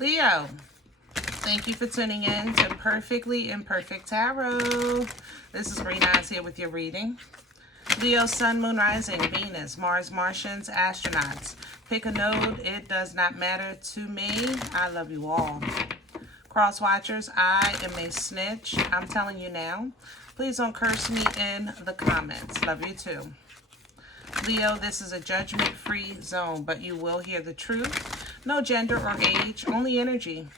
Leo, thank you for tuning in to Perfectly Imperfect Tarot. This is Renaz here with your reading. Leo, Sun, Moon, Rising, Venus, Mars, Martians, Astronauts. Pick a node. It does not matter to me. I love you all. Cross watchers, I am a snitch. I'm telling you now. Please don't curse me in the comments. Love you too. Leo, this is a judgment-free zone, but you will hear the truth. No gender or age, only energy.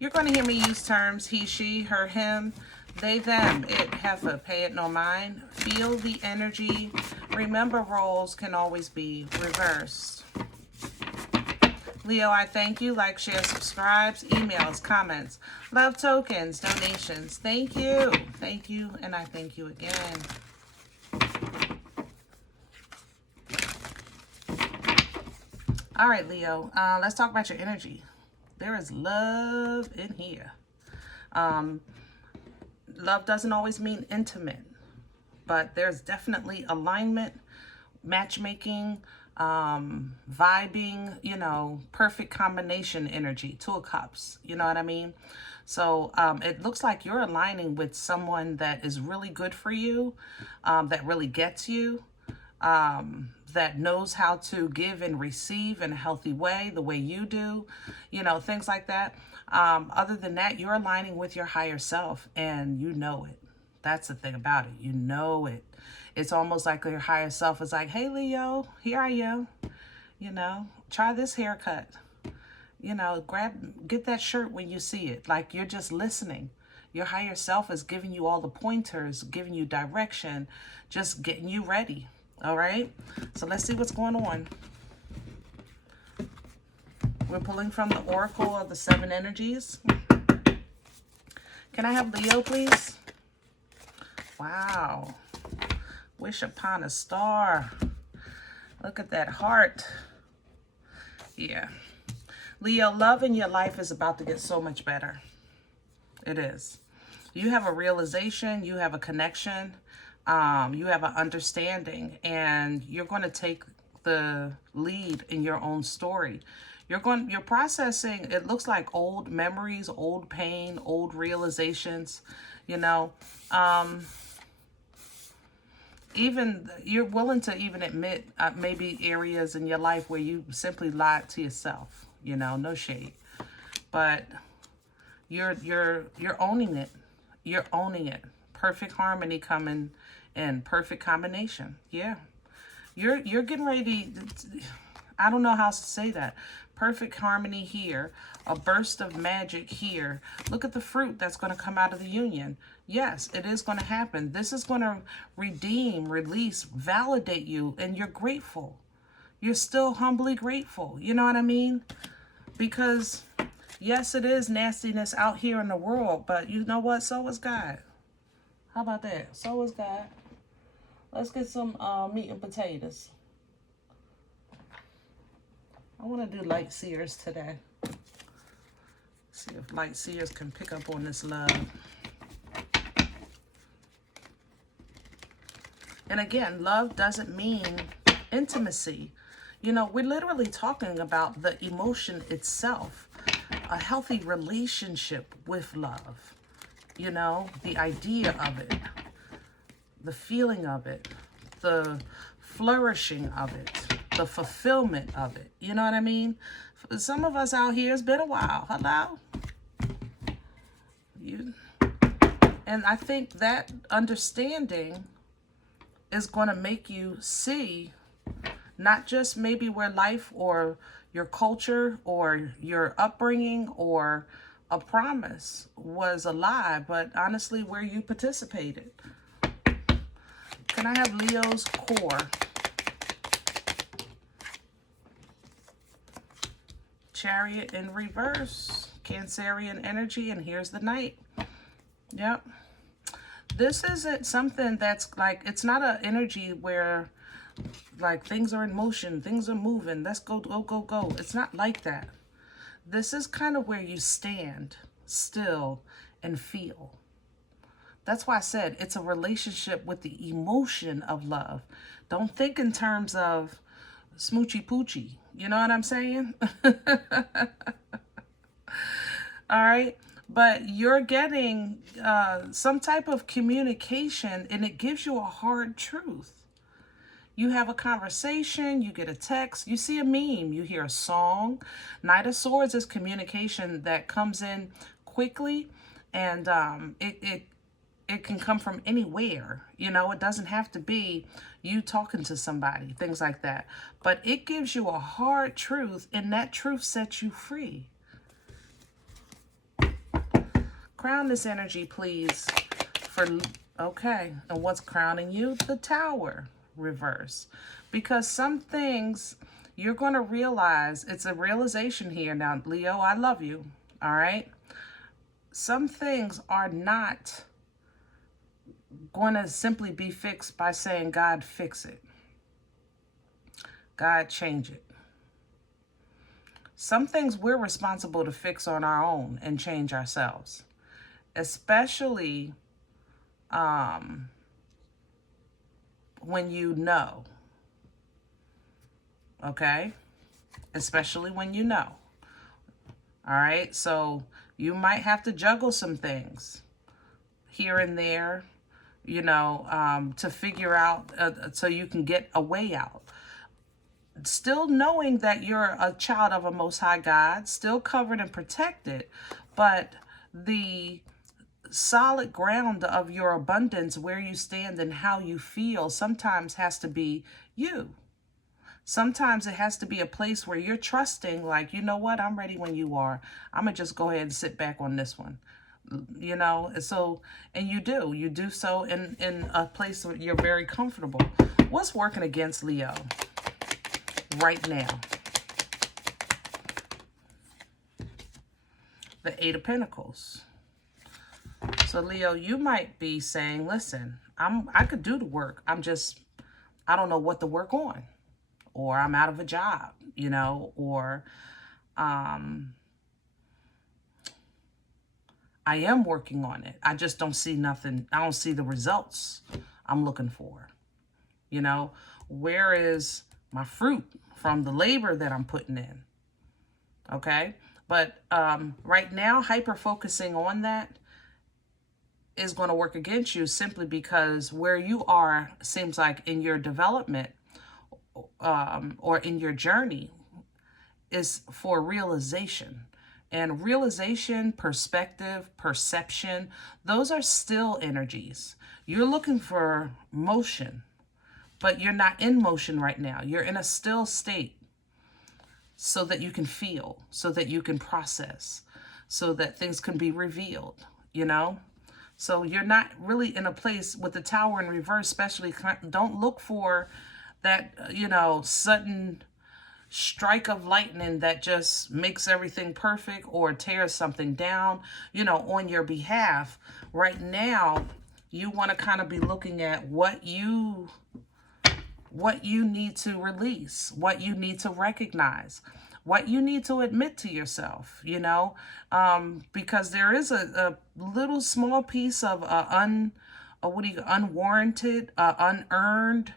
You're going to hear me use terms he, she, her, him, they, them, it, heifer, pay it no mind. Feel the energy. Remember, roles can always be reversed. Leo, I thank you. Like, share, subscribes, emails, comments, love tokens, donations. Thank you. Thank you, and I thank you again. All right, Leo, let's talk about your energy. There is love in here. Love doesn't always mean intimate, but there's definitely alignment, matchmaking, vibing, you know, perfect combination energy, Two of Cups, you know what I mean? So it looks like you're aligning with someone that is really good for you, that really gets you, that knows how to give and receive in a healthy way, the way you do, you know, things like that. Other than that, you're aligning with your higher self, and you know it. That's the thing about it. You know it. It's almost like your higher self is like, hey, Leo, here I am. You know, try this haircut. You know, get that shirt when you see it. Like, you're just listening. Your higher self is giving you all the pointers, giving you direction, just getting you ready. All right, so let's see what's going on. We're pulling from the Oracle of the Seven Energies. Can I have Leo, please? Wow. Wish upon a star. Look at that heart. Yeah. Leo, love in your life is about to get so much better. It is. You have a realization. You have a connection. You have an understanding, and you're going to take the lead in your own story. You're processing, it looks like old memories, old pain, old realizations, you know. Even you're willing to even admit maybe areas in your life where you simply lied to yourself, you know, no shade. But you're owning it. You're owning it. Perfect harmony coming in, perfect combination. Yeah. You're getting ready to, I don't know how to say that. Perfect harmony here, a burst of magic here. Look at the fruit that's going to come out of the union. Yes, it is going to happen. This is going to redeem, release, validate you, and you're grateful. You're still humbly grateful. You know what I mean? Because, yes, it is nastiness out here in the world, but you know what? So is God. How about that? So is God. Let's get some meat and potatoes. I want to do light seers today. See if light seers can pick up on this love. And again, love doesn't mean intimacy. You know, we're literally talking about the emotion itself. A healthy relationship with love. You know, the idea of it. The feeling of it. The flourishing of it. The fulfillment of it. You know what I mean? For some of us out here, it's been a while. Hello? And I think that understanding is going to make you see not just maybe where life or your culture or your upbringing or a promise was a lie, but honestly where you participated. Can I have Leo's core? Chariot in reverse, Cancerian energy, and here's the Knight. Yep. This isn't something that's like, it's not an energy where like things are in motion, things are moving, let's go, go, go, go. It's not like that. This is kind of where you stand still and feel. That's why I said it's a relationship with the emotion of love. Don't think in terms of smoochy poochie. You know what I'm saying? All right. But you're getting some type of communication, and it gives you a hard truth. You have a conversation, you get a text, you see a meme, you hear a song. Knight of Swords is communication that comes in quickly, and it can come from anywhere. You know, it doesn't have to be you talking to somebody, things like that. But it gives you a hard truth, and that truth sets you free. Crown this energy, please. Okay, and what's crowning you? The Tower reverse. Because some things you're going to realize, it's a realization here. Now, Leo, I love you, all right? Some things are not going to simply be fixed by saying, God, fix it. God, change it. Some things we're responsible to fix on our own and change ourselves. Especially when you know. Okay? Especially when you know. All right? So you might have to juggle some things here and there, you know, to figure out so you can get a way out. Still knowing that you're a child of a Most High God, still covered and protected, but the solid ground of your abundance, where you stand and how you feel, sometimes has to be you. Sometimes it has to be a place where you're trusting, like, you know what, I'm ready when you are. I'm going to just go ahead and sit back on this one. You know, so, and you do so in a place where you're very comfortable. What's working against Leo right now? The Eight of Pentacles. So Leo, you might be saying, listen, I could do the work. I don't know what to work on, or I'm out of a job, you know, or I am working on it. I just don't see nothing. I don't see the results I'm looking for. You know, where is my fruit from the labor that I'm putting in? Okay. But right now, hyper focusing on that is going to work against you, simply because where you are seems like in your development or in your journey is for realization. And realization, perspective, perception, those are still energies. You're looking for motion, but you're not in motion right now. You're in a still state so that you can feel, so that you can process, so that things can be revealed, you know? So you're not really in a place with the Tower in reverse, especially. Don't look for that, you know, sudden strike of lightning that just makes everything perfect or tears something down, you know, on your behalf. Right now, you want to kind of be looking at what you need to release, what you need to recognize, what you need to admit to yourself, you know, because there is a little small piece of unwarranted, unearned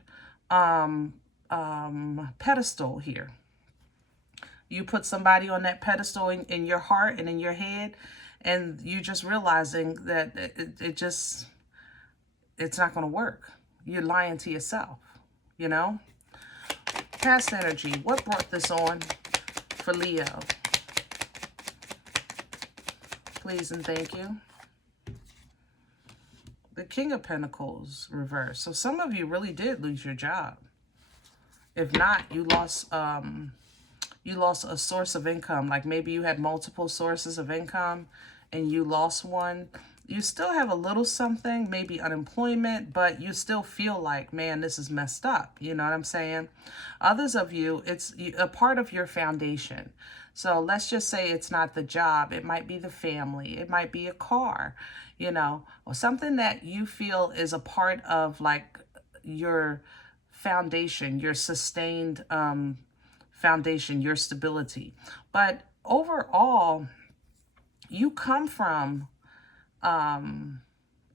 pedestal here. You put somebody on that pedestal in your heart and in your head, and you just realizing that it's not going to work. You're lying to yourself, you know? Past energy. What brought this on for Leo? Please and thank you. The King of Pentacles reverse. So some of you really did lose your job. If not, you lost a source of income. Like maybe you had multiple sources of income and you lost one. You still have a little something, maybe unemployment, but you still feel like, man, this is messed up. You know what I'm saying? Others of you, it's a part of your foundation. So let's just say it's not the job. It might be the family. It might be a car, you know, or something that you feel is a part of like your foundation, your sustained foundation, your stability. But overall, you come from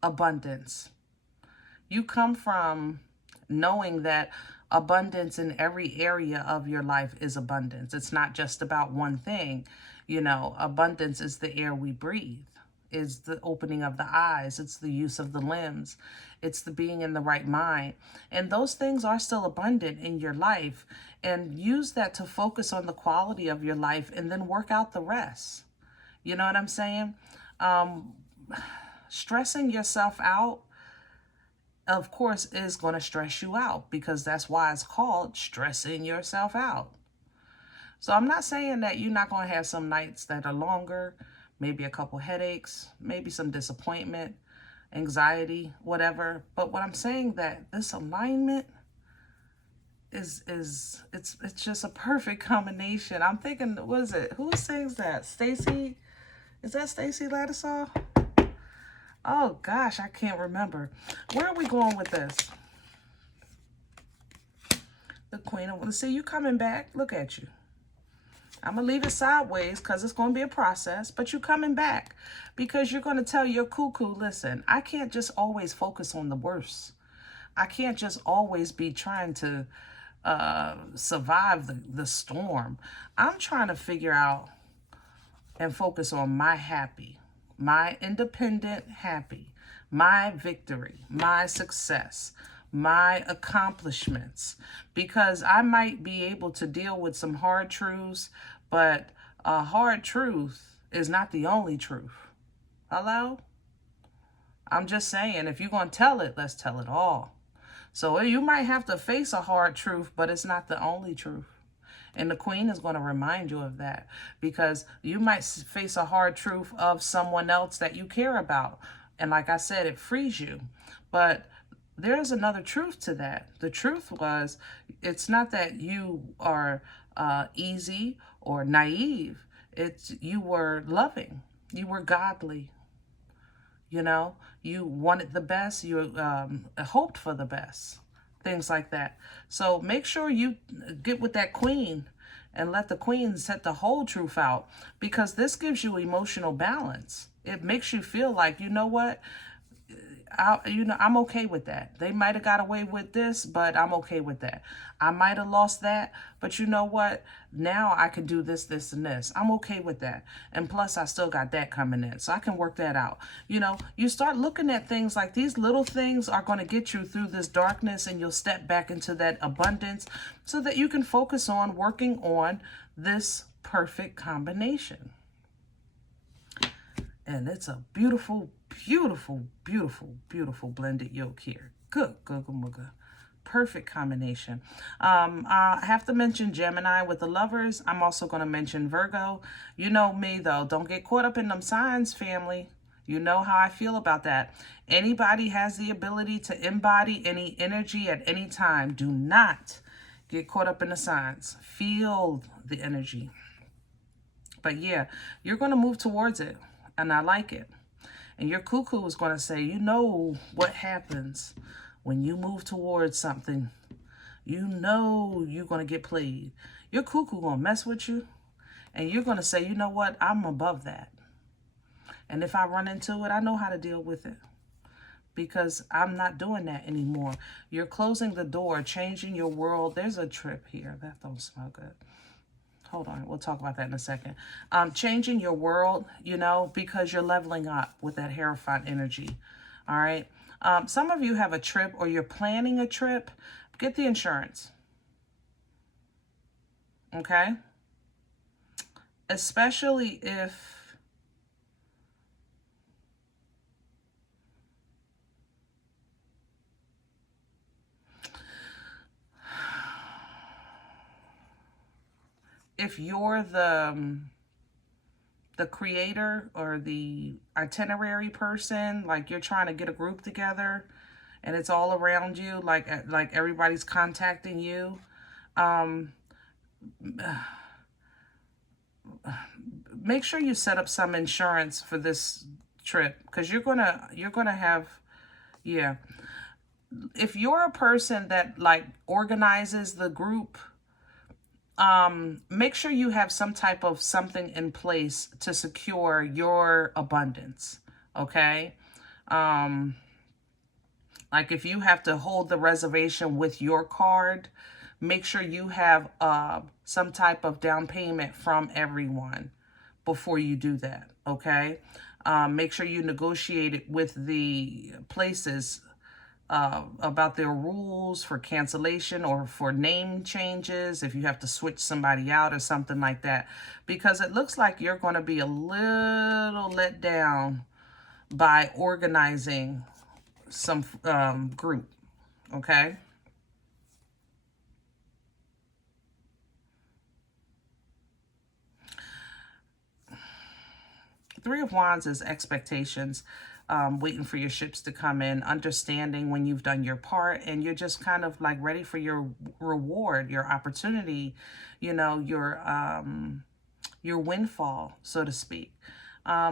abundance. You come from knowing that abundance in every area of your life is abundance. It's not just about one thing. You know, abundance is the air we breathe, is the opening of the eyes, it's the use of the limbs, it's the being in the right mind. And those things are still abundant in your life. And use that to focus on the quality of your life and then work out the rest. You know what I'm saying? Stressing yourself out, of course, is going to stress you out, because that's why it's called stressing yourself out. So I'm not saying that you're not going to have some nights that are longer, maybe a couple headaches, maybe some disappointment, anxiety, whatever. But what I'm saying, that this alignment is it's just a perfect combination. I'm thinking, what is it? Who sings that? Stacy? Is that Stacy Lattisaw? Oh gosh, I can't remember. Where are we going with this? The Queen of... See, you coming back. Look at you. I'm going to leave it sideways because it's going to be a process. But you're coming back because you're going to tell your cuckoo, listen, I can't just always focus on the worst. I can't just always be trying to survive the storm. I'm trying to figure out and focus on my happy, my independent happy, my victory, my success, my accomplishments, because I might be able to deal with some hard truths, but a hard truth is not the only truth. Hello? I'm just saying, if you're going to tell it, let's tell it all. So you might have to face a hard truth, but it's not the only truth. And the Queen is going to remind you of that, because you might face a hard truth of someone else that you care about. And like I said, it frees you. But there's another truth to that. The truth was, it's not that you are easy or naive. It's you were loving. You were godly. You know, you wanted the best. You hoped for the best. Things like that. So make sure you get with that Queen and let the Queen set the whole truth out, because this gives you emotional balance. It makes you feel like, you know what, I'm okay with that. They might have got away with this, but I'm okay with that. I might have lost that, but you know what? Now I can do this, this, and this. I'm okay with that. And plus, I still got that coming in, so I can work that out. You know, you start looking at things like these little things are going to get you through this darkness, and you'll step back into that abundance so that you can focus on working on this perfect combination. And it's a beautiful, beautiful, beautiful, beautiful blended yolk here. Good, good, good, good. Perfect combination. I have to mention Gemini with the lovers. I'm also going to mention Virgo. You know me, though. Don't get caught up in them signs, family. You know how I feel about that. Anybody has the ability to embody any energy at any time. Do not get caught up in the signs. Feel the energy. But yeah, you're going to move towards it. And I like it. And your cuckoo is going to say, you know what happens when you move towards something. You know you're going to get played. Your cuckoo going to mess with you. And you're going to say, you know what, I'm above that. And if I run into it, I know how to deal with it. Because I'm not doing that anymore. You're closing the door, changing your world. There's a trip here. That don't smell good. Hold on, we'll talk about that in a second. Changing your world, you know, because you're leveling up with that Hierophant energy. All right. Some of you have a trip, or you're planning a trip. Get the insurance. Okay. Especially if you're the creator or the itinerary person, like you're trying to get a group together and it's all around you, like everybody's contacting you, make sure you set up some insurance for this trip, because you're gonna have, yeah. If you're a person that like organizes the group, make sure you have some type of something in place to secure your abundance, okay? Like if you have to hold the reservation with your card, make sure you have some type of down payment from everyone before you do that, okay? Make sure you negotiate it with the places about their rules for cancellation or for name changes, if you have to switch somebody out or something like that. Because it looks like you're going to be a little let down by organizing some group, okay? Three of Wands is expectations, waiting for your ships to come in, understanding when you've done your part, and you're just kind of like ready for your reward, your opportunity, you know, your windfall, so to speak.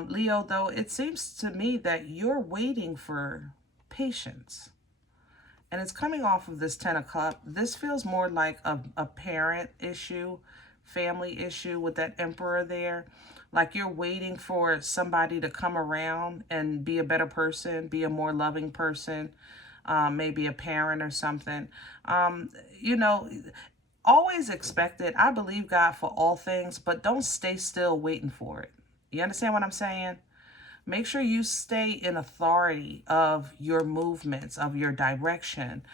Leo, though, it seems to me that you're waiting for patience. And it's coming off of this 10 of Cups. This feels more like a parent issue, family issue with that Emperor there. Like you're waiting for somebody to come around and be a better person, be a more loving person, maybe a parent or something. You know, always expect it. I believe God for all things, but don't stay still waiting for it. You understand what I'm saying? Make sure you stay in authority of your movements, of your direction.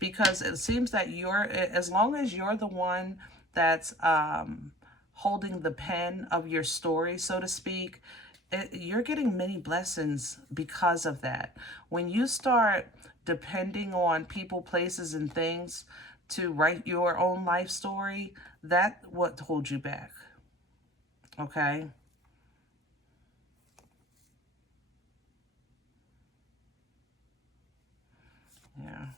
Because it seems that as long as you're the one that's holding the pen of your story, so to speak, you're getting many blessings because of that. When you start depending on people, places, and things to write your own life story, that's what holds you back. Okay? Yeah.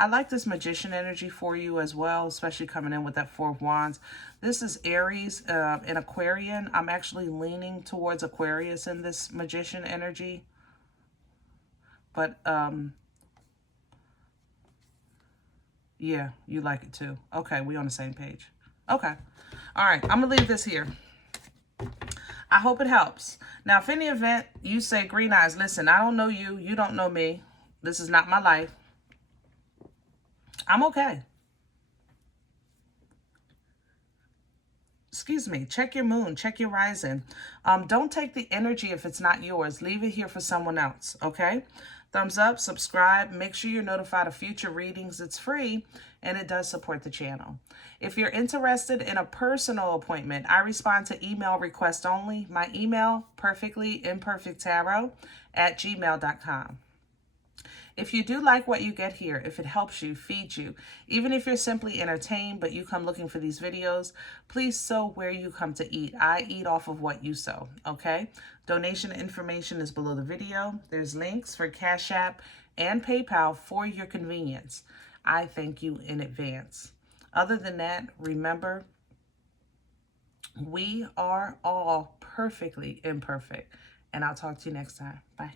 I like this Magician energy for you as well, especially coming in with that Four of Wands. This is Aries and Aquarian. I'm actually leaning towards Aquarius in this Magician energy. But, yeah, you like it too. Okay, we on the same page. Okay. All right, I'm going to leave this here. I hope it helps. Now, if any event you say, Green Eyes, listen, I don't know you. You don't know me. This is not my life. I'm okay. Excuse me. Check your moon. Check your rising. Don't take the energy if it's not yours. Leave it here for someone else, okay? Thumbs up, subscribe. Make sure you're notified of future readings. It's free, and it does support the channel. If you're interested in a personal appointment, I respond to email request only. My email, perfectlyimperfecttarot@gmail.com. If you do like what you get here, if it helps you, feeds you, even if you're simply entertained but you come looking for these videos, please sow where you come to eat. I eat off of what you sow, okay? Donation information is below the video. There's links for Cashapp and PayPal for your convenience. I thank you in advance. Other than that, remember, we are all perfectly imperfect. And I'll talk to you next time. Bye.